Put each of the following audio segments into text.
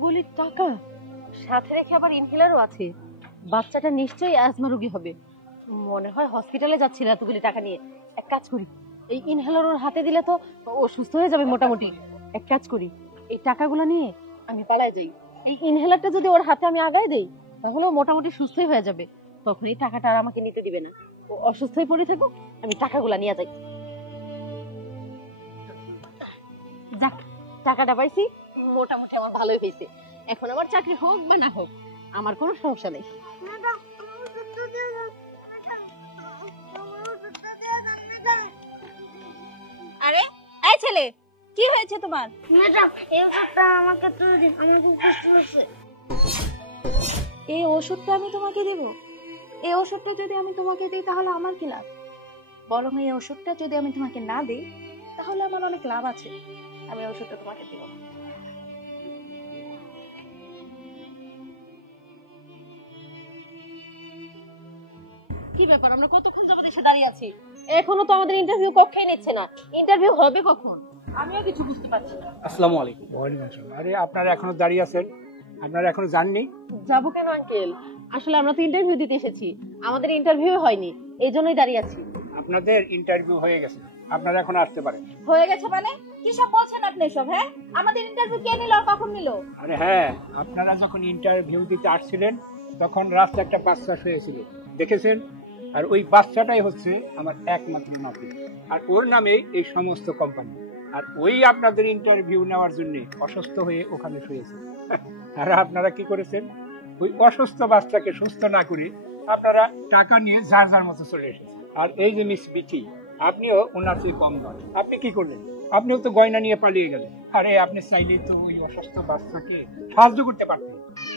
এতগুলি টাকা সাথে রেখে আবার ইনহেলারও আছে। বাচ্চাটা নিশ্চয়ই অ্যাজমা রোগী হবে। মনে হয় হসপিটালে যাচ্ছিল এতগুলি টাকা নিয়ে। এক কাজ করি, এই ইনহেলার ওর হাতে দিলে তো ও সুস্থ হয়ে যাবে মোটামুটি। এক কাজ করি, এই টাকাগুলো নিয়ে আমি পালায় যাই। এই ইনহেলারটা যদি ওর হাতে আমি আগায় দেই তাহলে ও মোটামুটি সুস্থই হয়ে যাবে। তখন এই টাকাটা আর আমাকে নিতে দিবে না। ও অসুস্থ হয়ে পড়ে থাকুক, আমি টাকাগুলো নিয়ে যাই। যাক, টাকাটা পাইছি, মোটামুটি আমার ভালোই হয়েছে। এখন আমার চাকরি হোক বা না হোক আমার কোনো সমস্যা নেই। আরে এই ছেলে, কি হয়েছে তোমার? ম্যাডাম, এই ওষুধটা আমাকে তুলে দিন, আমার খুব কষ্ট হচ্ছে। এই ওষুধটা আমি তোমাকে দেব? এই ওষুধটা যদি আমি তোমাকে দিই তাহলে আমার কি লাভ? বরং এই ওষুধটা যদি আমি তোমাকে না দিই তাহলে আমার অনেক লাভ আছে। আমি ওষুধটা তোমাকে দেব না। কি ব্যাপার, আমরা কতক্ষণ যাবত এসে দাঁড়িয়ে আছি, এখনো তো আমাদের ইন্টারভিউ কক্ষেই নিচ্ছে না। ইন্টারভিউ হবে কখন আমিও কিছু বুঝতে পারছি না। আসসালামু আলাইকুম। ওয়ালাইকুম আসসালাম। আরে আপনারা এখনো দাঁড়িয়ে আছেন? আপনারা এখনো যাননি? যাবো কেন আঙ্কেল, আসলে আমরা তো ইন্টারভিউ দিতে এসেছি, আমাদের ইন্টারভিউ হয়নি, এই জন্যই দাঁড়িয়ে আছি। আপনাদের ইন্টারভিউ হয়ে গেছে, আপনারা এখন আসতে পারেন। হয়ে গেছে মানে? কি সব বলছেন আপনি এসব? হ্যাঁ, আমাদের ইন্টারভিউ কে নিল আর কখন নিল? আরে হ্যাঁ, আপনারা যখন ইন্টারভিউ দিতে আসছিলেন তখন রাস্তায় একটা বাচ্চা শুয়েছিল, দেখেছেন? আর ওই বাচ্চাটাই হচ্ছে আমার একমাত্র নাতি, আর ওর নামে এই সমস্ত কোম্পানি। আর ওই আপনাদের ইন্টারভিউ নেওয়ার জন্য অসুস্থ হয়ে ওখানে শুয়েছে। আর আপনারা কি করেছেন? ওই অসুস্থ বাচ্চাকে সুস্থ না করে আপনারা টাকা নিয়ে যার যার মতো চলে এসেছেন। আর এই যে মিস বিচি, আপনিও ওনার চেয়ে কম নয়। আপনি কি করলেন? আপনিও তো গয়না নিয়ে পালিয়ে গেলেন। আরে আপনি চাইলেই তো ওই অসুস্থ বাচ্চাকে সাহায্য করতে পারতেন।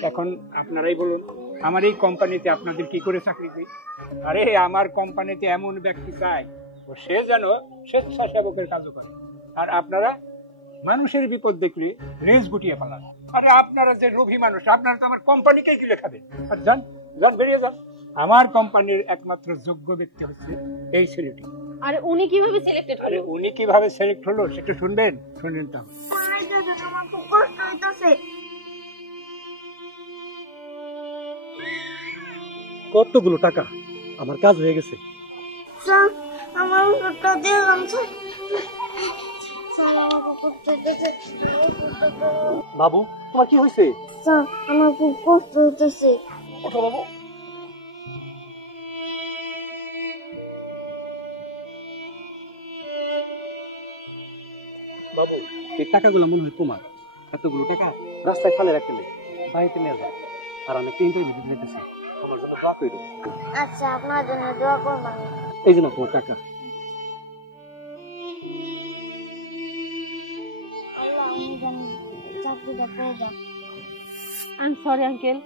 এখন আপনারাই বলুন, আমার এই কোম্পানিতে আপনাদের কি করে চাকরি দিই? আরে আমার কোম্পানিতে এমন ব্যক্তি চাই সে যেন স্বেচ্ছাসেবকের কাজও করে। আর আপনারা মানুষের বিপদ দেখলে লেজ গুটিয়ে ফেলান। আরে আপনারা যে লোভী মানুষ, আপনারা তো আমার কোম্পানিকে গিলে খাবেন। আর যান যান, বেরিয়ে যান। আমার কোম্পানির একমাত্র যোগ্য ব্যক্তি হচ্ছে এই ছেলেটি। আরে উনি কিভাবে সিলেক্টেড আরে হলো? উনি কিভাবে সিলেক্ট হলো সেটা শুনবেন? শুনবেন তো? আমার খুব কষ্ট হইতাছে। কতগুলো টাকা, আমার কাজ হয়ে গেছে। স্যার, আমার ওষুধটা দিয়ে যান স্যার। স্যার, আমার খুব কষ্ট হইতাছে। বাবু, তোমার কি হয়েছে? স্যার, আমার খুব কষ্ট হইতাছে। ওঠো বাবু। বাবু, এই টাকাগুলো মনে হয় তোমার। এতগুলো টাকা রাস্তায় ফেলে রাখতে নেই, বাড়িতে নিয়ে যাও। আর আমি একটা ইন্টারভিউ দিতে যেতেছি, আমার জন্য দোয়া করে দেবো। আচ্ছা, আপনার জন্য দোয়া করবেন। এই জন্য তোমার টাকা। আল্লাহ, আমি জানি চাকরিটা পেয়ে যান। আই এম সরি আঙ্কেল,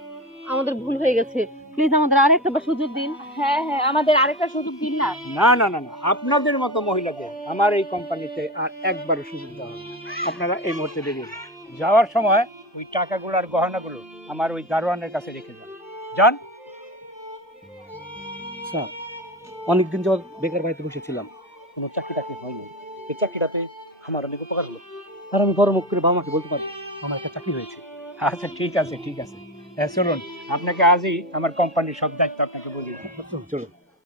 আমাদের ভুল হয়ে গেছে, প্লিজ আমাদের আরেকটা সুযোগ দিন। হ্যাঁ হ্যাঁ, আমাদের আরেকটা সুযোগ দিন না। না না না না, আপনাদের মতো মহিলাদের আমার এই কোম্পানিতে আর একবারও সুযোগ দেওয়া হবে না। আপনারা এই মুহূর্তে বেরিয়ে যান। যাওয়ার সময় ওই টাকাগুলো আর গহনাগুলো আমার ওই দারোয়ানের কাছে রেখে যান। যান। স্যার, অনেকদিন যাওয়ার বেকার বাড়িতে বসেছিলাম, কোনো চাকরি টাকরি হয়নি। এই চাকরিটা পেয়ে আমার অনেক উপকার হলো। আর আমি বড় মুখ করে বাবা মাকে বলতে পারবো আমার একটা চাকরি হয়েছে। আচ্ছা ঠিক আছে ঠিক আছে, চলুন, আপনাকে আজই আমার কোম্পানির সব দায়িত্ব আপনাকে বলে দিই। চলুন।